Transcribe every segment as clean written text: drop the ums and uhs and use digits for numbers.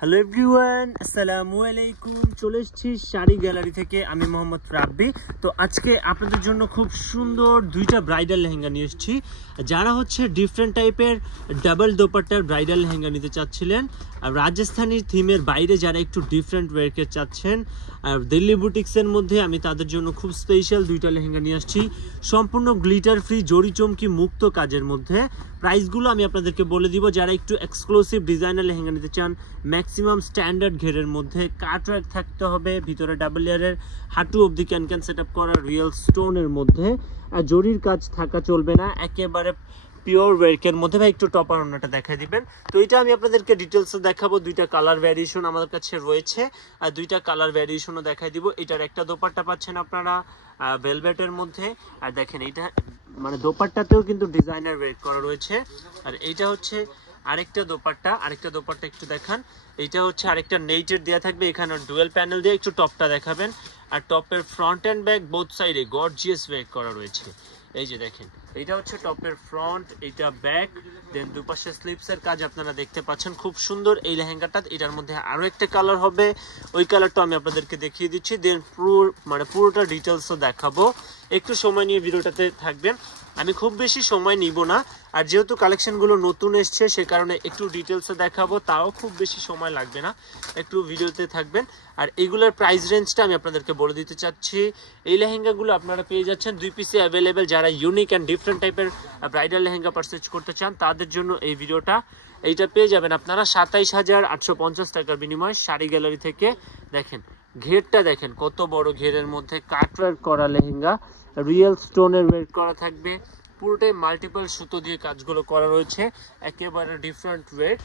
Hello everyone, আসসালামু আলাইকুম। চলে এসেছি শাড়ি গ্যালারি থেকে, আমি মোহাম্মদ রাব্বি। তো আজকে আপনাদের জন্য খুব সুন্দর দুইটা ব্রাইডাল লেহেঙ্গা নিয়ে এসেছি। যারা হচ্ছে ডিফারেন্ট টাইপের ডাবল দোপাট্টার ব্রাইডাল লেহেঙ্গা নিতে চাচ্ছিলেন, আর রাজস্থানী থিমের বাইরে যারা একটু ডিফারেন্ট ওয়ার্কে চাচ্ছেন, আর দিল্লি বুটিক্সের মধ্যে আমি তাদের জন্য খুব স্পেশাল দুইটা লেহেঙ্গা নিয়ে আসছি, সম্পূর্ণ গ্লিটার ফ্রি, জরি চমকি মুক্ত কাজের মধ্যে। প্রাইসগুলো আমি আপনাদেরকে বলে দিব। যারা একটু এক্সক্লুসিভ ডিজাইনার লেহেঙ্গা নিতে চান, ম্যাক্সিমাম স্ট্যান্ডার্ড ঘেরের মধ্যে, কাট ওয়ার্ক থাকতে হবে, ভিতরে ডাবল লেয়ারের হাঁটু অবধি ক্যান সেট আপ করা রিয়েল স্টোনের মধ্যে, আর জরির কাজ থাকা চলবে না, একেবারে পিওর ওয়ার্কের মধ্যে। ভাই একটু টপার অন্যটা দেখাই দিবেন। তো এটা আমি আপনাদেরকে ডিটেলসে দেখাবো। দুইটা কালার ভ্যারিয়েশন আমাদের কাছে রয়েছে, আর দুইটা কালার ভ্যারিয়েশনও দেখাই দিব। এটার একটা দোপাট্টা পাচ্ছেন আপনারা ভেলভেটের মধ্যে, আর দেখেন এইটা মানে দোপাট্টাতেও কিন্তু ডিজাইনার ওয়ার্ক করা রয়েছে। আর এইটা হচ্ছে আরেকটা দোপাট্টা একটু দেখান। এইটা হচ্ছে আরেকটা নেটের দেওয়া থাকবে, এখানে ডুয়েল প্যানেল দিয়ে। একটু টপটা দেখাবেন। আর টপের ফ্রন্ট অ্যান্ড ব্যাক বোথ সাইডে গর্জিয়াস ওয়ার্ক করা রয়েছে। এই যে দেখেন, এইটা হচ্ছে টপের ফ্রন্ট, এইটা ব্যাক, দেন দুপাশে স্লিপসের কাজ আপনারা দেখতে পাচ্ছেন। খুব সুন্দর এই লেহেঙ্গাটা। এটার মধ্যে আরও একটা কালার হবে, ওই কালারটা আমি আপনাদেরকে দেখিয়ে দিচ্ছি। দেন পুরোটা ডিটেলসও দেখাবো। একটু সময় নিয়ে ভিডিওটাতে থাকবেন, আমি খুব বেশি সময় নিব না। আর যেহেতু কালেকশনগুলো নতুন এসছে, সে কারণে একটু ডিটেলসে দেখাবো, তাও খুব বেশি সময় লাগবে না, একটু ভিডিওতে থাকবেন। আর এইগুলোর প্রাইস রেঞ্জটা আমি আপনাদেরকে বলে দিতে চাচ্ছি। এই লেহেঙ্গাগুলো আপনারা পেয়ে যাচ্ছেন 2 পিসে অ্যাভেলেবেল। যারা ইউনিক অ্যান্ড ডিফারেন্ট টাইপের ব্রাইডাল লেহেঙ্গা পারচেজ করতে চান, তাদের জন্য এই ভিডিওটা। এইটা পেয়ে যাবেন আপনারা 27,850 টাকার বিনিময়ে শাড়ি গ্যালারি থেকে। দেখেন ঘেরটা, দেখেন কত বড় ঘেরের মধ্যে কাটওয়ার্ক করা লেহেঙ্গা, রিয়েল স্টোনের ওয়ার্ক করা থাকবে। পুরোটাই মাল্টিপল সুতো দিয়ে কাজগুলো করা রয়েছে, একেবারে ডিফারেন্ট ওয়ার্ক।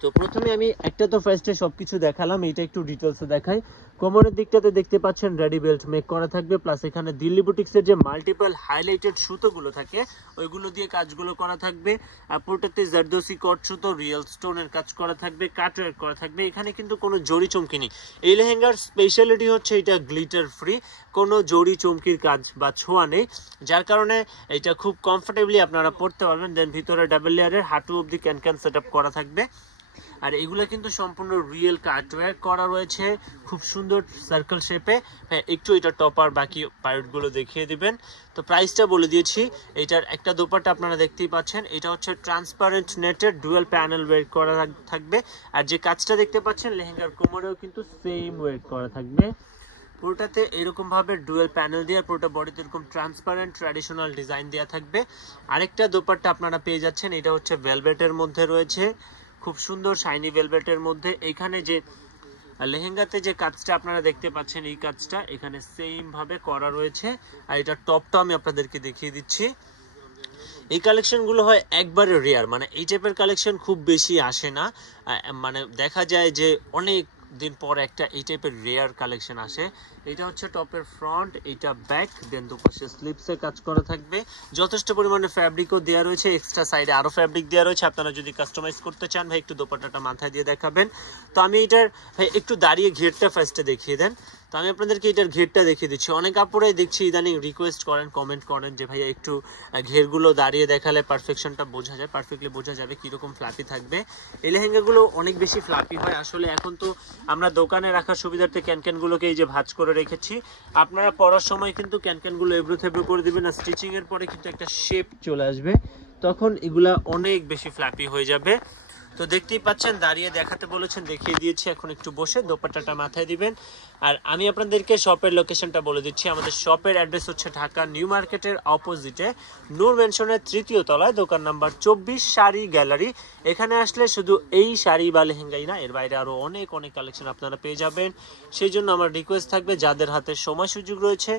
তো প্রথমে আমি একটা তো ফার্স্টে সবকিছু দেখালাম, এইটা একটু ডিটেলসে দেখাই। কোমরের দিকটাতে দেখতে পাচ্ছেন রেডি বেল্ট মেক করা থাকবে, প্লাস এখানে দিল্লি বুটিক্সের যে মাল্টিপল হাইলাইটেড সুতোগুলো থাকে, ওইগুলো দিয়ে কাজগুলো করা থাকবে। আর পুরোটাতে জারদোসি কট সুতো, রিয়েল স্টোনের কাজ করা থাকবে, কাটওয়ার্ক করা থাকবে। এখানে কিন্তু কোনো জরি চমকি নেই। এই লেহেঙ্গার স্পেশালিটি হচ্ছে এটা গ্লিটার ফ্রি, কোনো জরি চমকির কাজ বা ছোঁয়া নেই, যার কারণে এটা খুব কমফোর্টেবলি আপনারা পরতে পারবেন। দেন ভিতরে ডাবল লেয়ারের হাঁটু অবধি ক্যান সেট আপ করা থাকবে। আর এগুলো কিন্তু সম্পূর্ণ রিয়েল কাটওয়ার্ক করা রয়েছে, খুব সুন্দর সার্কেল শেপে। হ্যাঁ, একটু এটা টপার বাকি পার্টগুলো দেখিয়ে দিবেন। তো প্রাইসটা বলে দিয়েছি। এটার একটা দোপাট্টা আপনারা দেখতেই পাচ্ছেন, এটা হচ্ছে ট্রান্সপারেন্ট নেটের ডুয়েল প্যানেল ওয়ার্ক করা থাকবে। আর যে কাজটা দেখতে পাচ্ছেন লেহেঙ্গার কোমরেও কিন্তু সেম ওয়ার্ক করা থাকবে। পুরোটাতে এরকম ভাবে ডুয়েল প্যানেল দিয়ে, পুরোটা বডিতে এরকম ট্রান্সপারেন্ট ট্র্যাডিশনাল ডিজাইন দেওয়া থাকবে। আরেকটা দোপাট্টা আপনারা পেয়ে যাচ্ছেন, এটা হচ্ছে ভেলভেটের মধ্যে রয়েছে, খুব সুন্দর শাইনি ভেলভেটের মধ্যে। এখানে যে লেহেঙ্গাতে যে কাজটা আপনারা দেখতে পাচ্ছেন, এই কাজটা এখানে সেম ভাবে করা রয়েছে। আর এটা টপটা আমি আপনাদেরকে দেখিয়ে দিচ্ছি। এই কালেকশনগুলো হয় একবারে রেয়ার, মানে এই টাইপের কালেকশন খুব বেশি আসে না। মানে দেখা যায় যে অনেক দিন পর একটা এই টাইপের রেয়ার কালেকশন আসে। এটা হচ্ছে টপের ফ্রন্ট, এটা ব্যাক, দেন দুপাশে স্লিপসে কাজ করা থাকবে। যথেষ্ট পরিমাণে ফ্যাব্রিকও দেওয়া রয়েছে, এক্সট্রা সাইডে আরও ফ্যাব্রিক দেওয়া রয়েছে। আপনারা যদি কাস্টমাইজ করতে চান, ভাই একটু দোপাট্টাটা মাথায় দিয়ে দেখাবেন। তো আমি এটার ভাই একটু দাঁড়িয়ে ঘেরটা ফার্স্টে দেখিয়ে দেন। তো আমি আপনাদেরকে এটার ঘেরটা দেখিয়ে দিচ্ছি। অনেক আপুরাই দেখছি ইদানিং রিকোয়েস্ট করেন, কমেন্ট করেন যে ভাইয়া একটু ঘেরগুলো দাঁড়িয়ে দেখালে পারফেকশনটা বোঝা যায়, পারফেক্টলি বোঝা যাবে কীরকম ফ্ল্যাপি থাকবে। এই লেহেঙ্গাগুলো অনেক বেশি ফ্ল্যাপি হয় আসলে। এখন তো আমরা দোকানে রাখার সুবিধার্থে ক্যানগুলোকে এই যে ভাঁজ করে রেখেছি, আপনারা পরার সময় কিন্তু ক্যানগুলো এবড়ো থেবড়ো করে দেবেন। আর স্টিচিংয়ের পরে কিন্তু একটা শেপ চলে আসবে, তখন এগুলা অনেক বেশি ফ্ল্যাপি হয়ে যাবে। তো দেখতেই পাচ্ছেন, দাঁড়িয়ে দেখাতে বলেছেন, দেখিয়ে দিয়েছি। এখন একটু বসে দোপাট্টাটা মাথায় দিবেন। আর আমি আপনাদেরকে শপের লোকেশনটা বলে দিচ্ছি। আমাদের শপের অ্যাড্রেস হচ্ছে ঢাকা নিউ মার্কেটের অপোজিটে নূর মেনশনের 3য় তলায়, দোকান নাম্বার 24, শাড়ি গ্যালারি। এখানে আসলে শুধু এই শাড়ি বা লেহেঙ্গাই না, এর বাইরে আরও অনেক কালেকশন আপনারা পেয়ে যাবেন। সেই জন্য আমার রিকোয়েস্ট থাকবে, যাদের হাতে সময় সুযোগ রয়েছে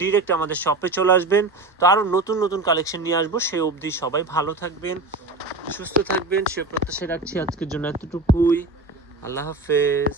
ডিরেক্ট আমাদের শপে চলে আসবেন। তো আরও নতুন কালেকশন নিয়ে আসবো। সেই অবধি সবাই ভালো থাকবেন, সুস্থ থাকবেন, সে প্রত্যাশা রাখছি। আজকের জন্য এতটুকুই। আল্লাহ হাফেজ।